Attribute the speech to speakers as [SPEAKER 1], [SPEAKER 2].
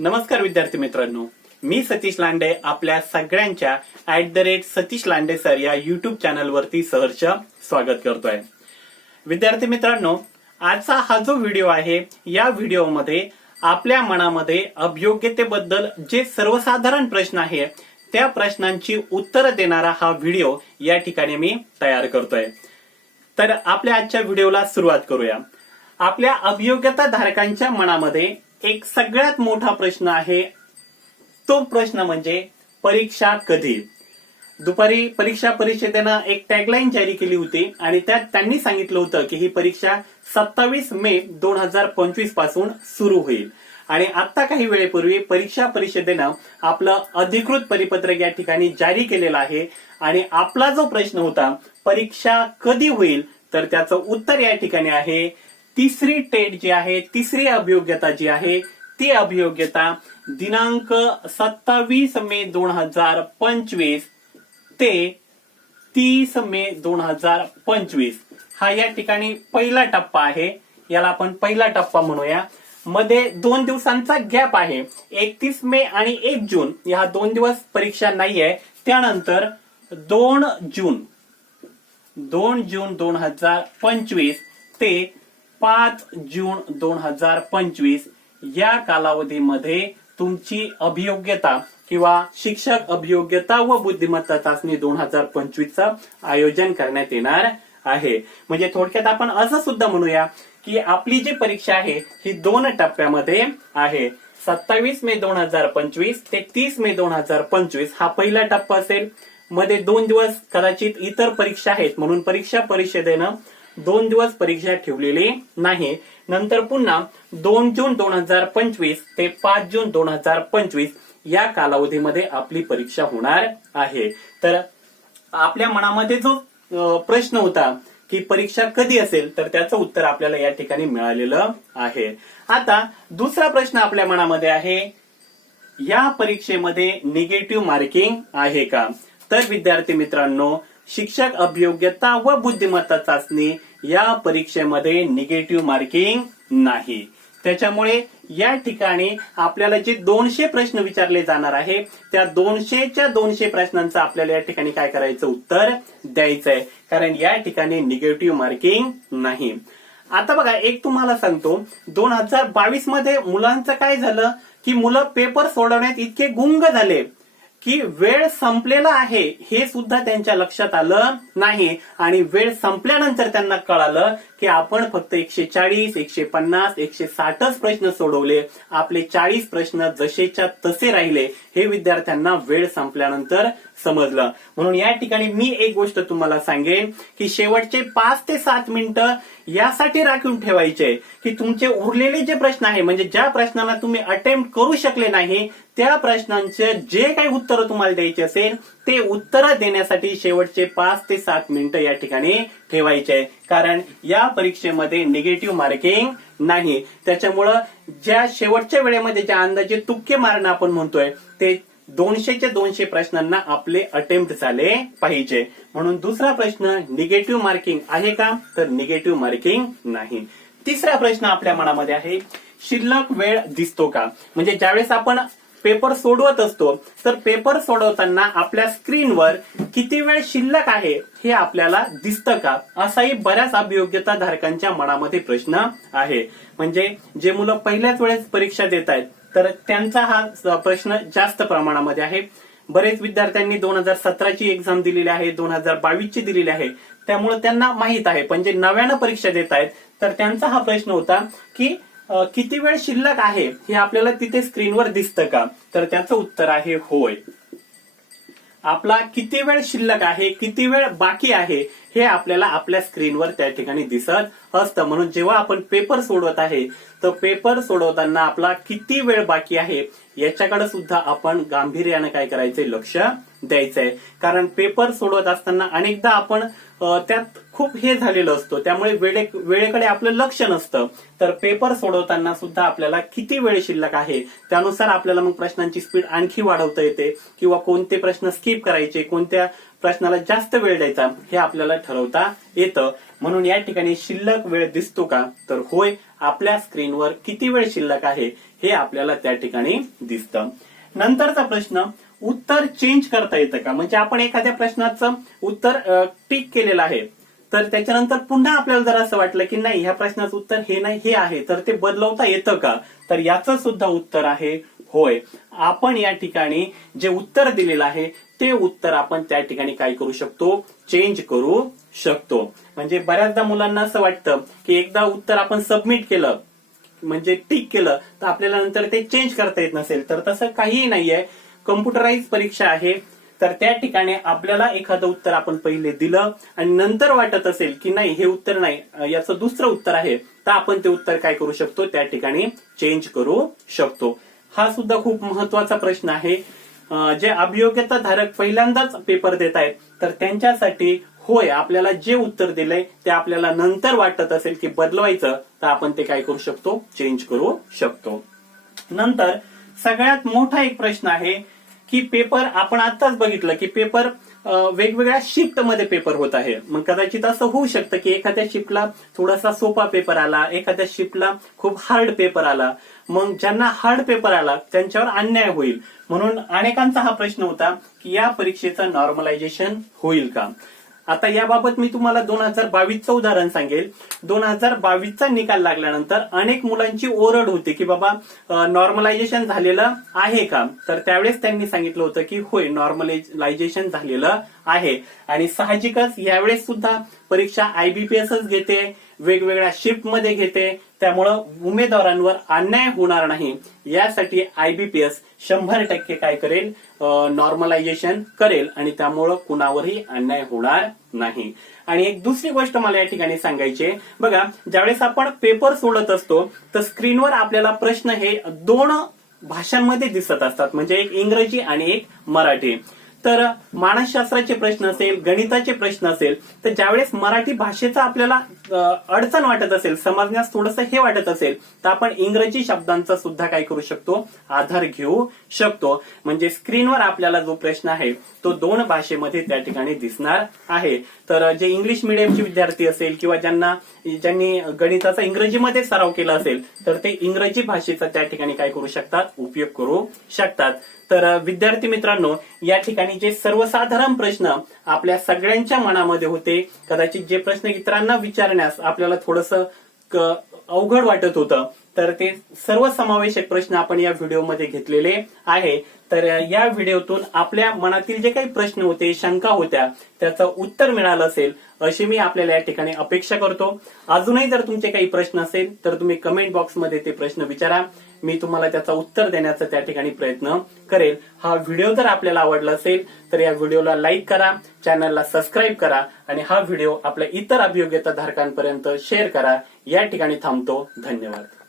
[SPEAKER 1] नमस्कार विद्यार्थी मित्रांनो. मी सतीश लांडे आपल्या सगळ्यांच्या at the rate Satish Lande sir या युट्यूब चॅनलवरती सहर्ष स्वागत करतोय. विद्यार्थी मित्रांनो आजचा हा जो व्हिडिओ आहे या व्हिडिओमध्ये आपल्या मनामध्ये अभियोग्यतेबद्दल जे सर्वसाधारण प्रश्न आहे त्या प्रश्नांची उत्तरं देणारा हा व्हिडिओ या ठिकाणी मी तयार करतोय. तर आपल्या आजच्या व्हिडिओला सुरुवात करूया. आपल्या अभियोग्यता धारकांच्या मनामध्ये एक सगळ्यात मोठा प्रश्न आहे तो प्रश्न म्हणजे परीक्षा कधी? दुपारी परीक्षा परिषदेनं एक टॅगलाईन जारी केली होती आणि त्यात त्यांनी सांगितलं होतं की ही परीक्षा सत्तावीस मे दोन हजार पंचवीसपासून सुरू होईल. आणि आता काही वेळेपूर्वी परीक्षा परिषदेनं आपलं अधिकृत परिपत्रक या ठिकाणी जारी केलेलं आहे आणि आपला जो प्रश्न होता परीक्षा कधी होईल? तर त्याचं उत्तर या ठिकाणी आहे तिसरी टेट जी आहे तिसरी अभियोग्यता जी आहे ती अभियोग्यता दिनांक सत्तावीस मे दोन हजार पंचवीस ते तीस मे दोन हजार पंचवीस. हा या ठिकाणी पहिला टप्पा आहे. याला आपण पहिला टप्पा म्हणूया. मध्ये दोन दिवसांचा गॅप आहे. एकतीस मे आणि एक जून. या दोन दिवस परीक्षा नाहीये. त्यानंतर दोन जून. दोन जून दोन हजार पंचवीस ते पाच जून दोन हजार पंचवीस या कालावधीमध्ये तुमची अभियोग्यता किंवा शिक्षक अभियोग्यता व बुद्धिमत्ता चाचणी दोन हजार पंचवीसचं आयोजन करण्यात येणार आहे. म्हणजे थोडक्यात आपण असं सुद्धा म्हणूया की आपली जी परीक्षा आहे ही दोन टप्प्यामध्ये आहे. सत्तावीस मे दोन हजार पंचवीस ते तीस मे दोन हजार पंचवीस हा पहिला टप्पा असेल. मध्ये दोन दिवस कदाचित इतर परीक्षा आहेत म्हणून परीक्षा परिषदेनं दोन दिवस परीक्षा ठेवलेली नाही. नंतर पुन्हा दोन जून दोन हजार पंचवीस ते पाच जून दोन हजार पंचवीस या कालावधीमध्ये आपली परीक्षा होणार आहे. तर आपल्या मनामध्ये जो प्रश्न होता की परीक्षा कधी असेल तर त्याचं उत्तर आपल्याला या ठिकाणी मिळालेलं आहे. आता दुसरा प्रश्न आपल्या मनामध्ये आहे या परीक्षेमध्ये निगेटिव्ह मार्किंग आहे का? तर विद्यार्थी मित्रांनो शिक्षक अभियोग्यता व बुद्धिमत्ता चाचणी या परीक्षेमध्ये निगेटिव्ह मार्किंग नाही. त्याच्यामुळे या ठिकाणी आपल्याला जे दोनशे प्रश्न विचारले जाणार आहे त्या दोनशेच्या दोनशे प्रश्नांचं आपल्याला या ठिकाणी काय करायचं उत्तर द्यायचंय. कारण या ठिकाणी निगेटिव्ह मार्किंग नाही. आता बघा एक तुम्हाला सांगतो. दोन हजार बावीसमध्ये मुलांचं काय झालं? की मुलं पेपर सोडवण्यात इतके गुंग झाले. की वेळ संपलेला आहे हे सुद्धा त्यांच्या लक्षात आलं नाही. आणि वेळ संपल्यानंतर त्यांना कळालं की आपण फक्त एकशे चाळीस एकशे पन्नास एकशे साठच प्रश्न सोडवले. आपले चाळीस प्रश्न जसेच्या तसे राहिले हे विद्यार्थ्यांना वेळ संपल्यानंतर समजलं. म्हणून या ठिकाणी मी एक गोष्ट तुम्हाला सांगेन की शेवटचे पाच ते सात मिनिटं यासाठी राखून ठेवायचे की तुमचे उरलेले जे प्रश्न आहे म्हणजे ज्या प्रश्नांना तुम्ही अटेम्प्ट करू शकले नाही त्या प्रश्नांचे जे काही उत्तर तुम्हाला द्यायचे असेल ते उत्तर देण्यासाठी शेवटचे पाच ते सात मिनिटं या ठिकाणी ठेवायचे कारण या परीक्षेमध्ये निगेटिव्ह मार्किंग नाही त्याच्यामुळं ज्या शेवटच्या वेळेमध्ये ज्या अंदाजे तुक्के मारणं आपण म्हणतोय ते दोनशेच्या दोनशे प्रश्नांना आपले अटेम्प्ट झाले पाहिजे. म्हणून दुसरा प्रश्न निगेटिव्ह मार्किंग आहे का? तर निगेटिव्ह मार्किंग नाही. तिसरा प्रश्न आपल्या मनामध्ये आहे शिल्लक वेळ दिसतो का? म्हणजे ज्यावेळेस आपण पेपर सोडवत असतो तर पेपर सोडवताना आपल्या स्क्रीनवर किती वेळ शिल्लक आहे हे आपल्याला दिसतं का? असाही बऱ्याच अभियोग्यता धारकांच्या मनामध्ये प्रश्न आहे. म्हणजे जे मुलं पहिल्याच वेळेस परीक्षा देत आहेत तर त्यांचा हा प्रश्न जास्त प्रमाणामध्ये आहे. बरेच विद्यार्थ्यांनी दोन हजार सतराची एक्झाम दिलेली आहे दोन हजार बावीसची दिलेली आहे. त्यामुळे त्यांना माहीत आहे. पण जे नव्यानं परीक्षा देत आहेत तर त्यांचा हा प्रश्न होता की किती वेळ शिल्लक आहे हे आपल्याला तिथे स्क्रीनवर दिसतं का? तर त्याचं उत्तर आहे होय. आपला किती वेळ शिल्लक आहे किती वेळ बाकी आहे हे आपल्याला आपल्या स्क्रीनवर त्या ठिकाणी दिसत असतं. म्हणून जेव्हा आपण पेपर सोडवत आहे तर पेपर सोडवताना आपला किती वेळ बाकी आहे याच्याकडे सुद्धा आपण गांभीर्यानं काय करायचंय लक्ष द्यायचंय. कारण पेपर सोडवत असताना अनेकदा आपण त्यात खूप हे झालेलं असतो. त्यामुळे वेळे वेळेकडे आपलं लक्ष नसतं. तर पेपर सोडवताना सुद्धा आपल्याला किती वेळ शिल्लक आहे त्यानुसार आपल्याला मग प्रश्नांची स्पीड आणखी वाढवता येते किंवा कोणते प्रश्न स्किप करायचे कोणत्या प्रश्नाला जास्त वेळ द्यायचा हे आपल्याला ठरवता येतं. म्हणून या ठिकाणी शिल्लक वेळ दिसतो का? तर होय आपल्या स्क्रीनवर किती वेळ शिल्लक आहे हे आपल्याला त्या ठिकाणी दिसतं. नंतरचा प्रश्न उत्तर चेंज करता येतं का? म्हणजे आपण एखाद्या प्रश्नाचं उत्तर टिक केलेलं आहे. तर त्याच्यानंतर पुन्हा आपल्याला जर असं वाटलं की नाही ह्या प्रश्नाचं उत्तर हे नाही हे आहे तर ते बदलवता येतं का? तर याचं सुद्धा उत्तर आहे होय. आपण या ठिकाणी जे उत्तर दिलेलं आहे ते उत्तर आपण त्या ठिकाणी काय करू शकतो? चेंज करू शकतो. म्हणजे बऱ्याचदा मुलांना असं वाटतं की एकदा उत्तर आपण सबमिट केलं म्हणजे टिक केलं तर आपल्याला नंतर ते चेंज करता येत नसेल. तर तसं काहीही नाहीये. कम्प्युटराईज परीक्षा आहे तर त्या ठिकाणी आपल्याला एखादं उत्तर आपण पहिले दिलं आणि नंतर वाटत असेल की नाही हे उत्तर नाही याचं दुसरं उत्तर आहे तर आपण ते उत्तर काय करू शकतो? त्या ठिकाणी चेंज करू शकतो. हा सुद्धा खूप महत्त्वाचा प्रश्न आहे. जे अभियोग्यता धारक पहिल्यांदाच पेपर देत आहेत तर त्यांच्यासाठी होय आपल्याला जे उत्तर दिलंय ते आपल्याला नंतर वाटत असेल की बदलवायचं तर आपण ते काय करू शकतो? चेंज करू शकतो. नंतर सगळ्यात मोठा एक प्रश्न आहे की पेपर आपण आताच बघितलं की पेपर वेगवेगळ्या शिफ्टमध्ये पेपर होत आहे. मग कदाचित असं होऊ शकतं की एखाद्या शिफ्टला थोडासा सोपा पेपर आला एखाद्या शिफ्टला खूप हार्ड पेपर आला. मग ज्यांना हार्ड पेपर आला त्यांच्यावर अन्याय होईल. म्हणून अनेकांचा हा प्रश्न होता की या परीक्षेचं नॉर्मलायझेशन होईल का? आता याबाबत मी तुम्हाला दोन हजार बावीसचं उदाहरण सांगेल. दोन हजार बावीसचा निकाल लागल्यानंतर अनेक मुलांची ओरड होती की बाबा नॉर्मलायझेशन झालेलं आहे का? तर त्यावेळेस त्यांनी सांगितलं होतं की होय नॉर्मलायझेशन झालेलं आहे. आणि साहजिकच यावेळेस सुद्धा परीक्षा आयबीपीएसच घेते वेगवेगळ्या शिफ्टमध्ये घेते. त्यामुळं उमेदवारांवर अन्याय होणार नाही. यासाठी आयबीपीएस शंभर टक्के काय करेल? नॉर्मलायझेशन करेल. आणि त्यामुळं कुणावरही अन्याय होणार नाही. आणि एक दुसरी गोष्ट मला या ठिकाणी सांगायची बघा ज्यावेळेस आपण पेपर सोडत असतो तर स्क्रीनवर आपल्याला प्रश्न हे दोन भाषांमध्ये दिसत असतात. म्हणजे एक इंग्रजी आणि एक मराठी. तर मानसशास्त्राचे प्रश्न असेल गणिताचे प्रश्न असेल तर ज्यावेळेस मराठी भाषेचा आपल्याला अडचण वाटत असेल समजण्यास थोडंसं हे वाटत असेल तर आपण इंग्रजी शब्दांचा सुद्धा काय करू शकतो? आधार घेऊ शकतो. म्हणजे स्क्रीनवर आपल्याला जो प्रश्न आहे तो दोन भाषेमध्ये त्या ठिकाणी दिसणार आहे. तर जे इंग्लिश मिडियमचे विद्यार्थी असेल किंवा ज्यांना ज्यांनी गणिताचा इंग्रजीमध्ये सराव केला असेल तर ते इंग्रजी भाषेचा त्या ठिकाणी काय करू शकतात? उपयोग करू शकतात. तर विद्यार्थी मित्रांनो या ठिकाणी जे सर्वसाधारण प्रश्न आपल्या सगळ्यांच्या मनामध्ये होते कदाचित जे प्रश्न इतरांना करण्यास आपल्याला थोडस अवघड वाटत होतं. तर ते सर्व समावेशक प्रश्न आपण या व्हिडिओमध्ये घेतलेले आहे. तर या व्हिडिओतून आपल्या मनातील जे काही प्रश्न होते शंका होत्या त्याचं उत्तर मिळालं असेल अशी मी आपल्याला या ठिकाणी अपेक्षा करतो. अजूनही जर तुमचे काही प्रश्न असेल तर तुम्ही कमेंट बॉक्समध्ये ते प्रश्न विचारा. मी तुम्हाला त्याचा उत्तर देण्याचा त्या ठिकाणी प्रयत्न करेल. हा व्हिडिओ जर आपल्याला आवडला असेल तर या व्हिडिओला लाईक करा चॅनलला सबस्क्राईब करा आणि हा व्हिडिओ आपल्या इतर अभियोग्यता धारकांपर्यंत शेअर करा. या ठिकाणी थांबतो. धन्यवाद.